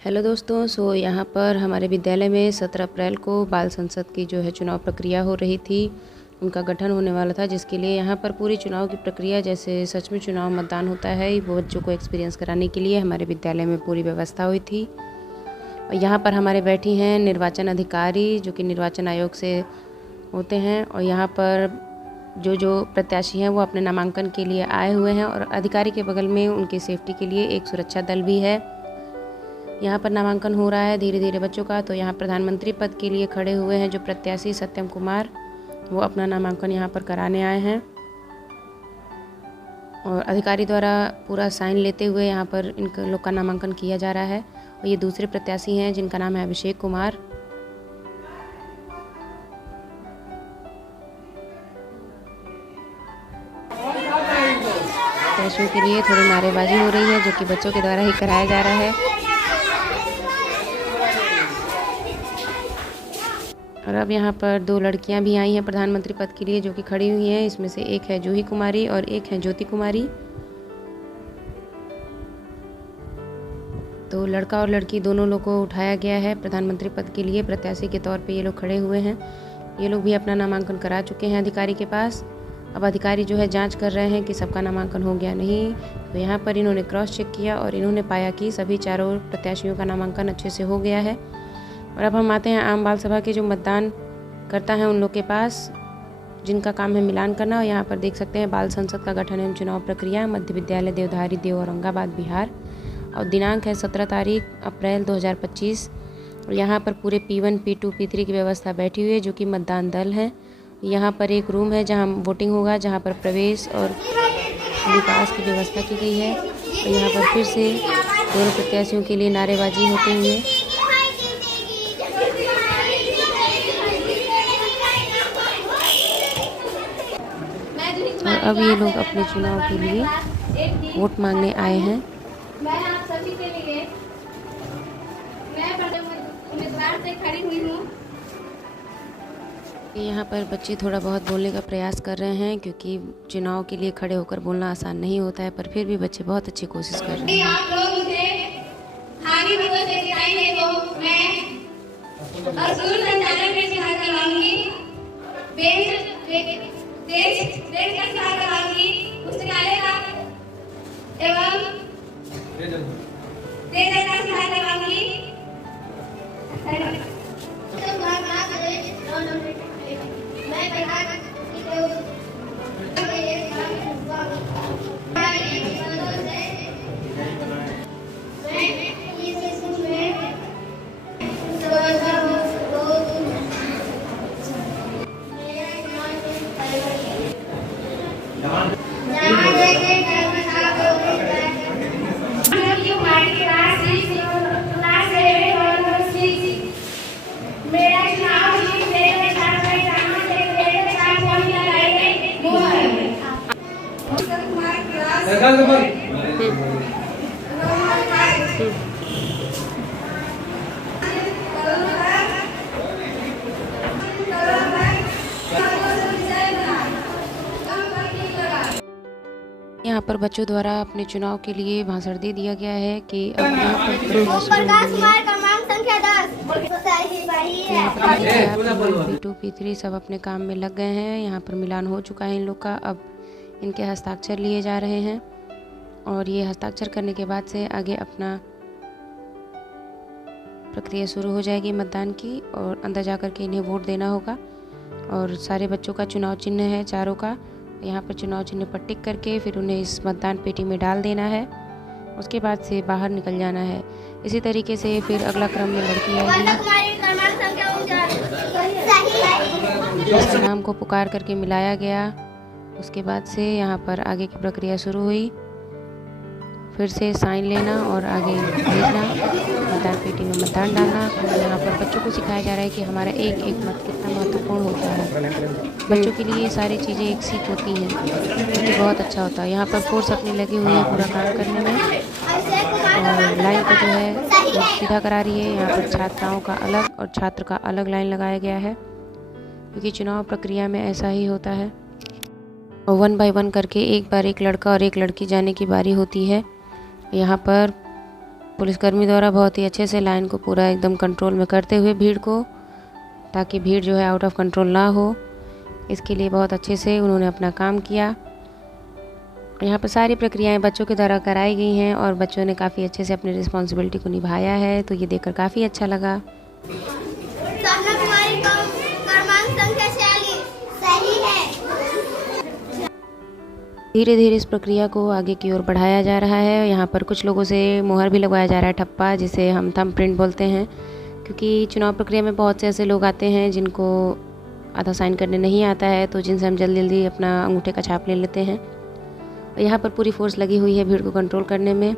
Hello दोस्तों, यहाँ पर हमारे विद्यालय में 17 अप्रैल को बाल संसद की जो है चुनाव प्रक्रिया हो रही थी। उनका गठन होने वाला था, जिसके लिए यहाँ पर पूरी चुनाव की प्रक्रिया जैसे सच में चुनाव मतदान होता है वो बच्चों को एक्सपीरियंस कराने के लिए हमारे विद्यालय में पूरी व्यवस्था हुई थी। और यहाँ पर हमारे बैठी हैं निर्वाचन अधिकारी जो कि निर्वाचन आयोग से होते हैं, और यहाँ पर जो प्रत्याशी हैं वो अपने नामांकन के लिए आए हुए हैं, और अधिकारी के बगल में उनकी सेफ्टी के लिए एक सुरक्षा दल भी है। यहाँ पर नामांकन हो रहा है धीरे धीरे बच्चों का। तो यहाँ प्रधानमंत्री पद के लिए खड़े हुए हैं जो प्रत्याशी सत्यम कुमार, वो अपना नामांकन यहाँ पर कराने आए हैं, और अधिकारी द्वारा पूरा साइन लेते हुए यहाँ पर इन लोग का नामांकन किया जा रहा है। और ये दूसरे प्रत्याशी हैं जिनका नाम है अभिषेक कुमार। प्रत्याशियों के लिए थोड़ी नारेबाजी हो रही है जो कि बच्चों के द्वारा ही कराया जा रहा है। और अब यहाँ पर 2 लड़कियाँ भी आई हैं प्रधानमंत्री पद के लिए जो कि खड़ी हुई हैं। इसमें से एक है जूही कुमारी और एक है ज्योति कुमारी। तो लड़का और लड़की दोनों लोग को उठाया गया है प्रधानमंत्री पद के लिए। प्रत्याशी के तौर पे ये लोग खड़े हुए हैं। ये लोग भी अपना नामांकन करा चुके हैं अधिकारी के पास। अब अधिकारी जो है जांच कर रहे हैं कि सबका नामांकन हो गया नहीं। तो यहाँ पर इन्होंने क्रॉस चेक किया और इन्होंने पाया कि सभी चारों प्रत्याशियों का नामांकन अच्छे से हो गया है। और अब हम आते हैं आम बाल सभा के जो मतदान करता है उन लोग के पास, जिनका काम है मिलान करना। और यहाँ पर देख सकते हैं बाल संसद का गठन एवं चुनाव प्रक्रिया, मध्य विद्यालय देवधारी देव औरंगाबाद बिहार। और दिनांक है 17 अप्रैल 2025। और यहाँ पर पूरे P1, P2, P3 की व्यवस्था बैठी हुई है जो कि मतदान दल है। यहाँ पर एक रूम है जहाँ वोटिंग होगा, जहाँ पर प्रवेश और निकास की व्यवस्था की गई है। और यहाँ पर फिर से दोनों प्रत्याशियों के लिए नारेबाजी होते हुए और अब ये लोग अपने चुनाव के लिए वोट मांगने आए हैं। मैं आप सभी के लिए मैं उम्मीदवार से खड़ी हुई हूँ। यहाँ पर बच्चे थोड़ा बहुत बोलने का प्रयास कर रहे हैं क्योंकि चुनाव के लिए खड़े होकर बोलना आसान नहीं होता है, पर फिर भी बच्चे बहुत अच्छी कोशिश कर रहे हैं। आप लोग मुझे हावी होकर से दिखाएंगे तो मैं स्कूल संचालन में सुधार करवाऊंगी, देश का सुधार करवाऊंगी, पुस्तकालय का एवं देश का सुधार करवाऊंगी। यहाँ पर बच्चों द्वारा अपने चुनाव के लिए भाषण दे दिया गया है कि अब यहाँ पर P2, P3 सब अपने काम में लग गए हैं। यहाँ पर मिलान हो चुका है इन लोग का। अब इनके हस्ताक्षर लिए जा रहे हैं और ये हस्ताक्षर करने के बाद से आगे अपना प्रक्रिया शुरू हो जाएगी मतदान की, और अंदर जाकर के इन्हें वोट देना होगा। और सारे बच्चों का चुनाव चिन्ह है चारों का। यहाँ पर चुनाव चिन्ह पर टिक करके फिर उन्हें इस मतदान पेटी में डाल देना है। उसके बाद से बाहर निकल जाना है। इसी तरीके से फिर अगला क्रम में लड़की आएगी, जिसके नाम को पुकार करके मिलाया गया। उसके बाद से यहाँ पर आगे की प्रक्रिया शुरू हुई, फिर से साइन लेना और आगे भेजना, मतदान पेटी में मतदान डालना। यहाँ पर बच्चों को सिखाया जा रहा है कि हमारा एक एक मत कितना महत्वपूर्ण होता है। बच्चों के लिए ये सारी चीज़ें एक सीख होती हैं, जो कि बहुत अच्छा होता है। यहाँ पर फोर्स अपनी लगी हुई है पूरा काम करने में, और लाइन को जो है वो सीधा करा रही है। यहाँ पर छात्राओं का अलग और छात्र का अलग लाइन लगाया गया है, क्योंकि चुनाव प्रक्रिया में ऐसा ही होता है। और 1 बाय 1 करके एक बार एक लड़का और एक लड़की जाने की बारी होती है। यहाँ पर पुलिसकर्मी द्वारा बहुत ही अच्छे से लाइन को पूरा एकदम कंट्रोल में करते हुए भीड़ को, ताकि भीड़ जो है आउट ऑफ कंट्रोल ना हो, इसके लिए बहुत अच्छे से उन्होंने अपना काम किया। यहाँ पर सारी प्रक्रियाएं बच्चों के द्वारा कराई गई हैं और बच्चों ने काफ़ी अच्छे से अपनी रिस्पॉन्सिबिलिटी को निभाया है, तो ये देखकर काफ़ी अच्छा लगा। धीरे धीरे इस प्रक्रिया को आगे की ओर बढ़ाया जा रहा है। यहाँ पर कुछ लोगों से मुहर भी लगवाया जा रहा है, ठप्पा, जिसे हम थंब प्रिंट बोलते हैं, क्योंकि चुनाव प्रक्रिया में बहुत से ऐसे लोग आते हैं जिनको आधा साइन करने नहीं आता है, तो जिनसे हम जल्दी जल्दी अपना अंगूठे का छाप ले लेते हैं। और यहाँ पर पूरी फोर्स लगी हुई है भीड़ को कंट्रोल करने में।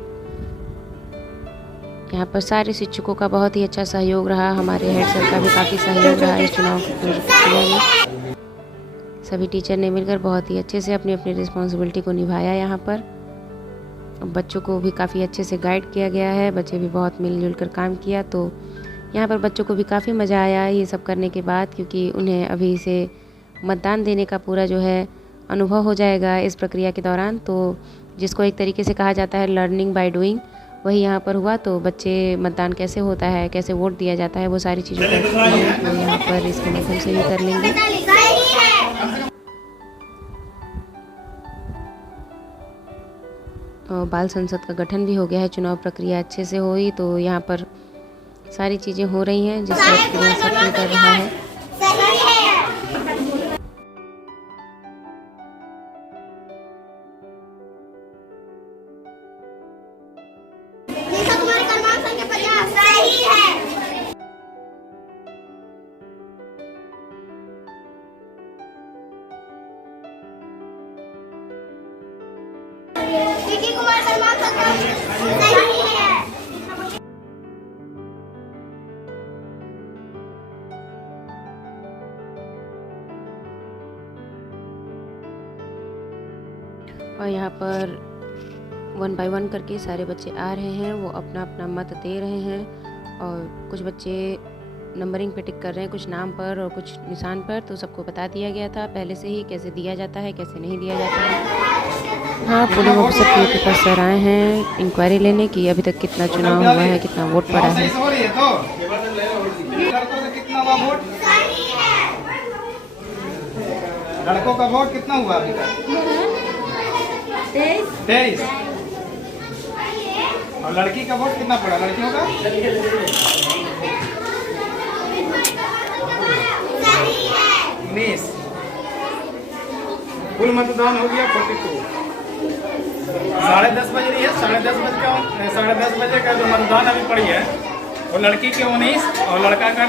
यहाँ पर सारे शिक्षकों का बहुत ही अच्छा सहयोग रहा, हमारे हेड सर का भी काफ़ी सहयोग रहा इस चुनाव की पूरी प्रक्रिया में। सभी टीचर ने मिलकर बहुत ही अच्छे से अपनी अपनी रिस्पॉन्सिबिलिटी को निभाया। यहाँ पर बच्चों को भी काफ़ी अच्छे से गाइड किया गया है, बच्चे भी बहुत मिलजुल कर काम किया, तो यहाँ पर बच्चों को भी काफ़ी मज़ा आया ये सब करने के बाद, क्योंकि उन्हें अभी से मतदान देने का पूरा जो है अनुभव हो जाएगा इस प्रक्रिया के दौरान। तो जिसको एक तरीके से कहा जाता है लर्निंग बाय डूइंग, वही यहाँ पर हुआ। तो बच्चे मतदान कैसे होता है, कैसे वोट दिया जाता है, वो सारी चीज़ों को तो यहाँ पर इसके माध्यम से भी कर लेंगे। और बाल संसद का गठन भी हो गया है, चुनाव प्रक्रिया अच्छे से हुई, तो यहाँ पर सारी चीज़ें हो रही हैं जिससे एक्सपीरियंस सब कोई कर रहा है। और यहाँ पर 1 बाय 1 करके सारे बच्चे आ रहे हैं, वो अपना अपना मत दे रहे हैं। और कुछ बच्चे नंबरिंग पे टिक कर रहे हैं, कुछ नाम पर और कुछ निशान पर। तो सबको बता दिया गया था पहले से ही कैसे दिया जाता है, कैसे नहीं दिया जाता है। हाँ, पोलिंग ऑफिसर के पास सर आए हैं इंक्वायरी लेने की अभी तक कितना चुनाव हुआ है, कितना वोट पड़ा है। लड़कों का वोट कितना हुआ अभी तक? 23। और लड़की का वोट कितना पड़ा? लड़कियों का 19। कुल मतदान हो गया 42। 10:30 बज रही है। 10:30 बजे का जो मतदान अभी पड़ी है वो लड़की के 19 और लड़का का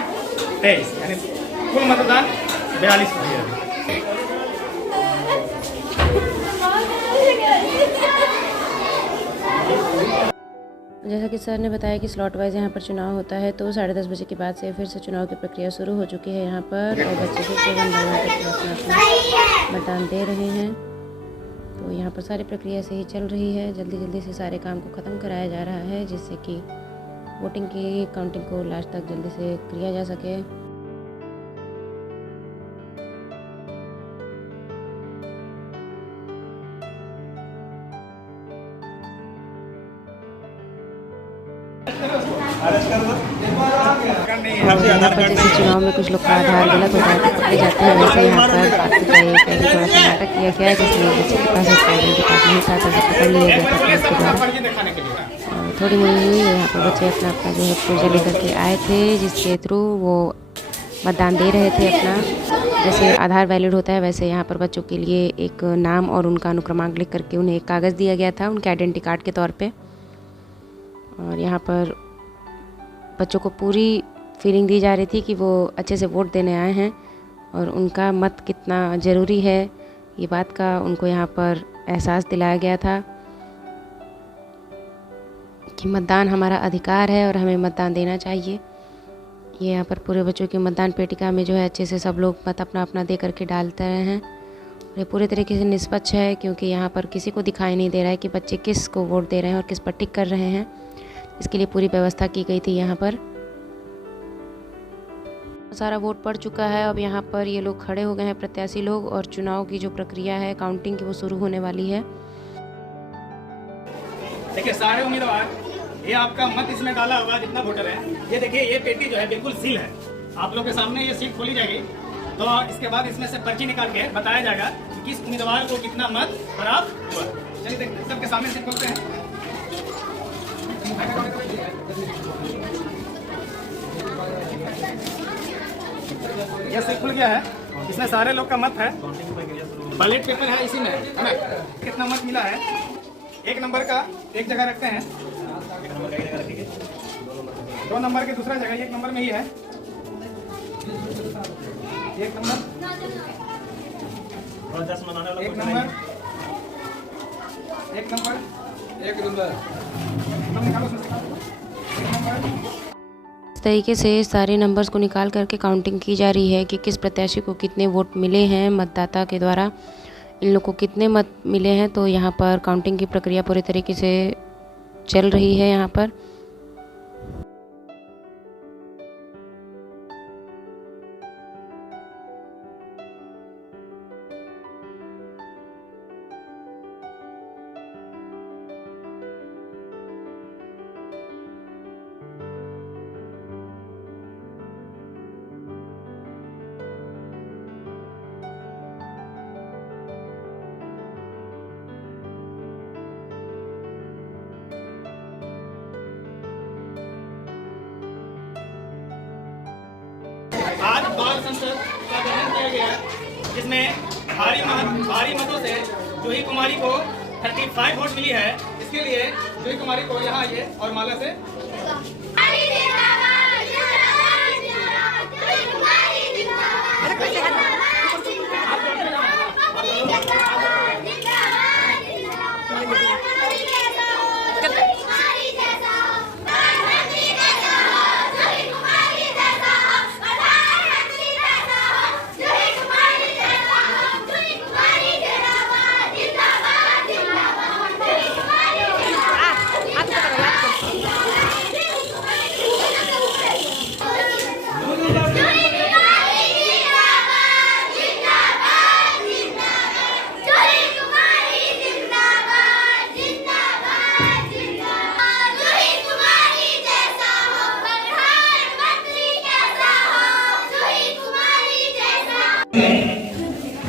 23, यानी कुल मतदान 42 हुई है। जैसा कि सर ने बताया कि स्लॉट वाइज यहाँ पर चुनाव होता है, तो 10:30 बजे के बाद से फिर से चुनाव की प्रक्रिया शुरू हो चुकी है यहाँ पर, और बच्चे फिर से अपना मतदान दे रहे हैं। तो यहाँ पर सारी प्रक्रिया से ही चल रही है, जल्दी जल्दी से सारे काम को ख़त्म कराया जा रहा है, जिससे कि वोटिंग की काउंटिंग को लास्ट तक जल्दी से किया जा सके। यहाँ पर जैसे चुनाव में कुछ लोग का आधार गलत होता है तो पकड़े जाते हैं, वैसे यहाँ पर बाकी का एक ऐसे थोड़ा सा नाटक किया गया है, जिसमें बच्चे के पास उसका आइडेंटी कार्ड नहीं था, तो पकड़ लिया गया था पुलिस के द्वारा। थोड़ी मोड़ी हुई यहाँ पर बच्चे अपना अपना जो है पूजा लेकर के आए थे, जिसके थ्रू वो मतदान दे रहे थे अपना। जैसे आधार वैलिड होता है, वैसे यहाँ पर बच्चों के लिए एक नाम और उनका अनुक्रमांक लिख करके उन्हें एक कागज़ दिया गया था उनके आइडेंटी कार्ड के तौर पे। और यहाँ पर बच्चों को पूरी फीलिंग दी जा रही थी कि वो अच्छे से वोट देने आए हैं और उनका मत कितना ज़रूरी है, ये बात का उनको यहाँ पर एहसास दिलाया गया था कि मतदान हमारा अधिकार है और हमें मतदान देना चाहिए। ये यहाँ पर पूरे बच्चों की मतदान पेटिका में जो है अच्छे से सब लोग मत अपना अपना दे करके डालते रहे हैं। ये पूरे तरीके से निष्पक्ष है, क्योंकि यहाँ पर किसी को दिखाई नहीं दे रहा है कि बच्चे किस को वोट दे रहे हैं और किस पर टिक कर रहे हैं। इसके लिए पूरी व्यवस्था की गई थी। यहाँ पर सारा वोट पड़ चुका है। अब यहाँ पर ये लोग खड़े हो गए हैं, प्रत्याशी लोग, और चुनाव की जो प्रक्रिया है काउंटिंग की वो शुरू होने वाली है। देखिए सारे उम्मीदवार ये आपका मत इसमें डाला होगा जितना वोटर है। ये देखिए ये पेटी जो है बिल्कुल सील है। आप लोग के सामने ये सीट खोली जाएगी तो इसके बाद इसमें से पर्ची निकाल के बताया जाएगा कि किस उम्मीदवार को कितना मत प्राप्त हुआ। चलिए देखिए सबके सामने सीट खोलते हैं। ये सीट खुल गया है, इसमें सारे लोग का मत है। बैलेट पेपर है इसी में, है ना? कितना मत मिला है, एक नंबर का एक जगह रखते हैं, 2 नंबर के दूसरा जगह, 1 नंबर में ही है, 1 नंबर, 1 नंबर, 1 नंबर, 1 नंबर, निकालो उसमें से, 1 नंबर। इस तरीके से सारे नंबर्स को निकाल करके काउंटिंग की जा रही है कि किस प्रत्याशी को कितने वोट मिले हैं मतदाता के द्वारा, इन लोग को कितने मत मिले हैं। तो यहाँ पर काउंटिंग की प्रक्रिया पूरी तरीके से चल रही है यहाँ पर। आज बाल संसद का गठन किया गया है, जिसमें भारी मतों से जूही कुमारी को 35 वोट मिली है। इसके लिए जूही कुमारी को यहाँ आइए और माला से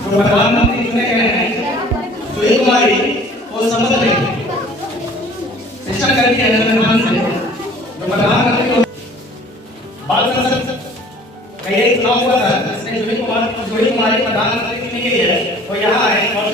प्रधानमंत्री चुने गए हैं जूही कुमारी को समझ लें शिक्षा करके अनुमान से जो प्रधानमंत्री को बाल संसद का ये चुनाव हुआ था, इसमें जूही कुमारी प्रधानमंत्री चुनी गई है। वो यहाँ आए और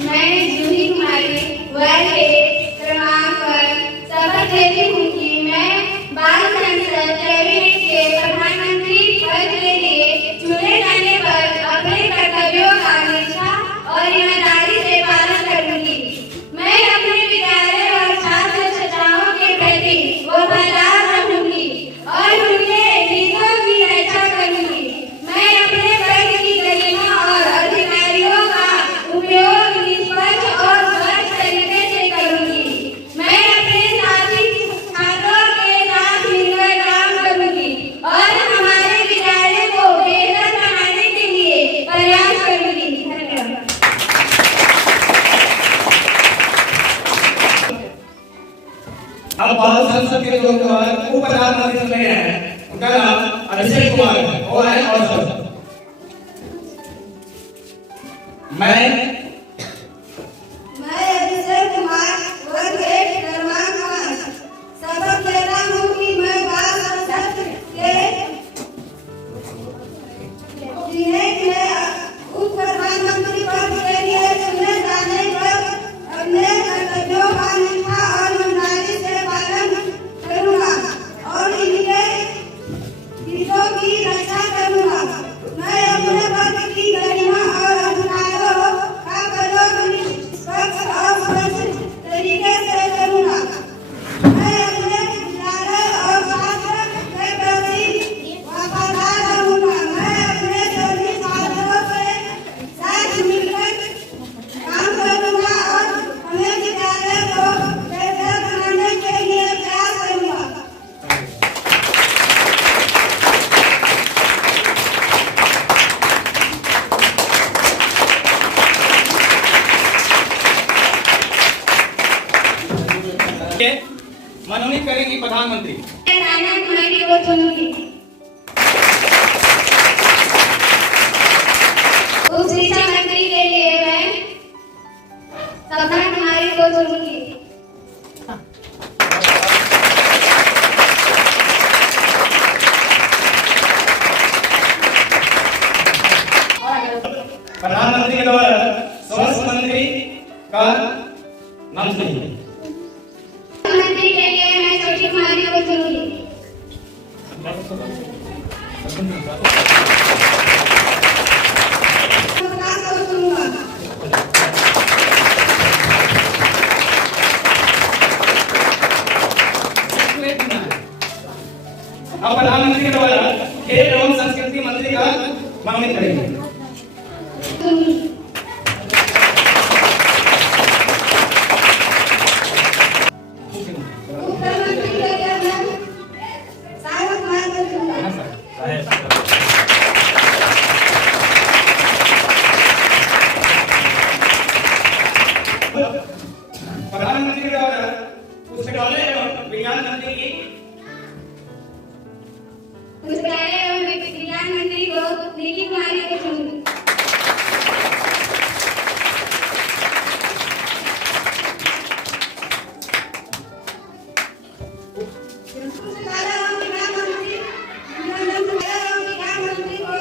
मैं जूही कुमारी वर्ग 1 क्रमांक पर शपथ लेती हूँ कि मैं बाल संसद कैबिनेट के प्रधानमंत्री पद के लिए चुने जाने पर अपने कर्तव्यों का निष्ठा और ईमानदारी से पालन करूंगी। मैं अपने विद्यालय और छात्र छात्राओं के प्रति वफादार रहूंगी और उनके हितों की रक्षा करूंगी। मैं अपने वर्ग की गरिमा और अधिकारियों का उपयोग निष्पक्ष और स्वच्छ तरीके से करूंगी। मैं अपने साथी छात्रों के साथ मिलकर काम करूंगी और हमारे विद्यालय को बेहतर बनाने के लिए प्रयास करूंगी। धन्यवाद। अब बाल संसद के जो उप प्रधानमंत्री चुने गए हैं उनका नाम अभिषेक कुमार है, वो है और मैं अभिषेक कुमार वर्ग 1 क्रमांक 5 शपथ लेता हूँ कि मैं बाल संसद के उप प्रधानमंत्री पद के लिए चुने जाने पर अपने कर्तव्यों का निष्ठा और ईमानदारी से पालन करूंगा और इनके हितों की रक्षा करूंगा। मैं अपने वर्ग की गरिमा और अधिकारों मनोनीत करेंगी प्रधानमंत्री तान्या कुमारी को चुनूंगी। उप शिक्षा मंत्री के लिए मैं सपना कुमारी को चुनूंगी। प्रधानमंत्री के द्वारा स्वास्थ्य मंत्री का नाम सुनिए। मंत्री के लिए मैं छोटी कुमारी को चुनूंगी। अब प्रधानमंत्री के द्वारा खेल एवं संस्कृति मंत्री का मनोनीत करेंगे। प्रधानमंत्री के द्वारा पुस्तकालय एवं विज्ञान मंत्री की पुस्तकालय एवं विज्ञान मंत्री को निकी कुमारी को चुनूंगी। पुस्तकालय एवं विज्ञान मंत्री को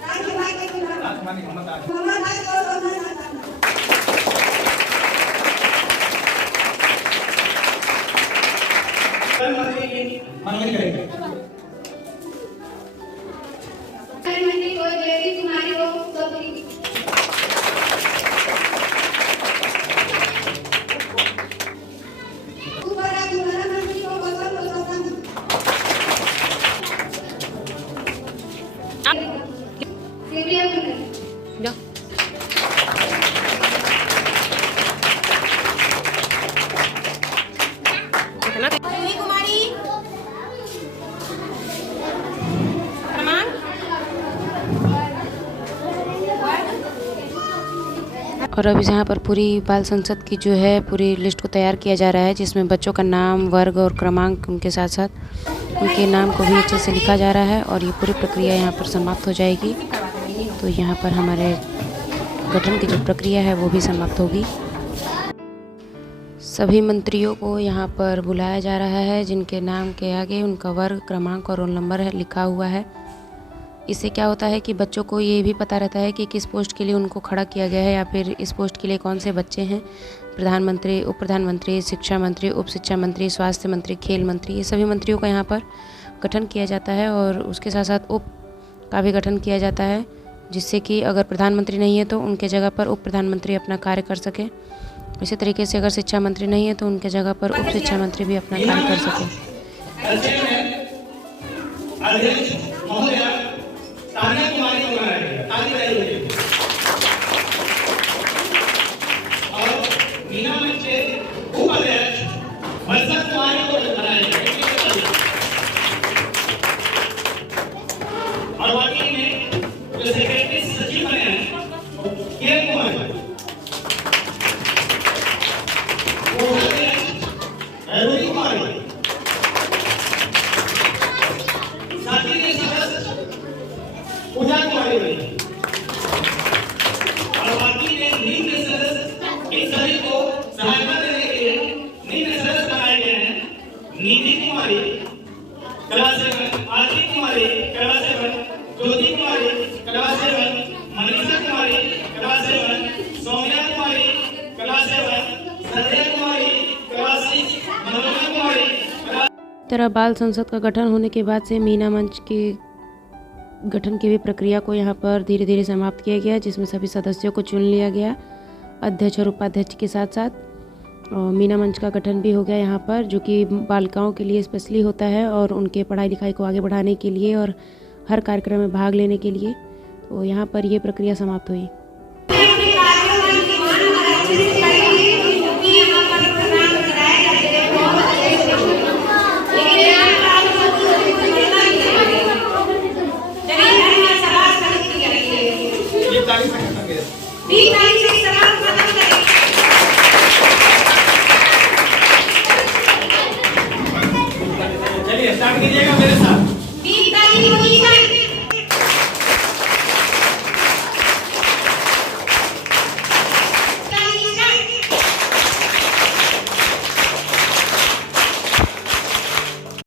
राज्यसभा के चुनाव मोहम्मद आज को मंत्री की मनोनीत करेंगे। मंत्री को देवी कुमारी को सौंपी। मंत्री को गौतम को सौंपी। और अब यहाँ पर पूरी बाल संसद की जो है पूरी लिस्ट को तैयार किया जा रहा है, जिसमें बच्चों का नाम, वर्ग और क्रमांक, उनके साथ साथ उनके नाम को भी अच्छे से लिखा जा रहा है और ये पूरी प्रक्रिया यहाँ पर समाप्त हो जाएगी। तो यहाँ पर हमारे गठन की जो प्रक्रिया है वो भी समाप्त होगी। सभी मंत्रियों को यहाँ पर बुलाया जा रहा है, जिनके नाम के आगे उनका वर्ग, क्रमांक और रोल नंबर है लिखा हुआ है। इससे क्या होता है कि बच्चों को ये भी पता रहता है कि किस पोस्ट के लिए उनको खड़ा किया गया है या फिर इस पोस्ट के लिए कौन से बच्चे हैं। प्रधानमंत्री, उप प्रधानमंत्री, शिक्षा मंत्री, उप शिक्षा मंत्री, स्वास्थ्य मंत्री, खेल मंत्री, ये सभी मंत्रियों का यहाँ पर गठन किया जाता है और उसके साथ साथ उप का भी गठन किया जाता है, जिससे कि अगर प्रधानमंत्री नहीं है तो उनके जगह पर उप प्रधानमंत्री अपना कार्य कर सके। इसी तरीके से अगर शिक्षा मंत्री नहीं है तो उनके जगह पर उप शिक्षा मंत्री भी अपना कार्य कर सके। तान्या कुमारी को बनाया गया, और मीना मंच के उपाध्यक्ष बरसात कुमारी को बनाया गया और बाकी में जो सेक्रेटरी सचिव बने हैं किरण कुमारी, वो अरुण कुमारी, साथी के सदस्य पूजा कुमारी और बाकी ने निम्न सदस्य इन सभी को सहायता देने के लिए निम्न सदस्य बनाए गए हैं। नीति कुमारी, कला सेवन, आरती कुमारी, कला सेवन, ज्योति कुमारी, कला सेवन, मनीषा कुमारी, कला सेवन, सौम्या कुमारी, कला सेवन, सत्या कुमारी, कला सिक्स, मनोरमा कुमारी। तरह बाल संसद का गठन होने के बाद से मीना मंच के गठन की भी प्रक्रिया को यहाँ पर धीरे धीरे समाप्त किया गया, जिसमें सभी सदस्यों को चुन लिया गया अध्यक्ष और उपाध्यक्ष के साथ साथ। और मीना मंच का गठन भी हो गया यहाँ पर, जो कि बालिकाओं के लिए स्पेशली होता है और उनके पढ़ाई लिखाई को आगे बढ़ाने के लिए और हर कार्यक्रम में भाग लेने के लिए। तो यहाँ पर ये प्रक्रिया समाप्त हुई। स्टार्ट कीजिएगा मेरे साथ। बीप ताली पोजीशन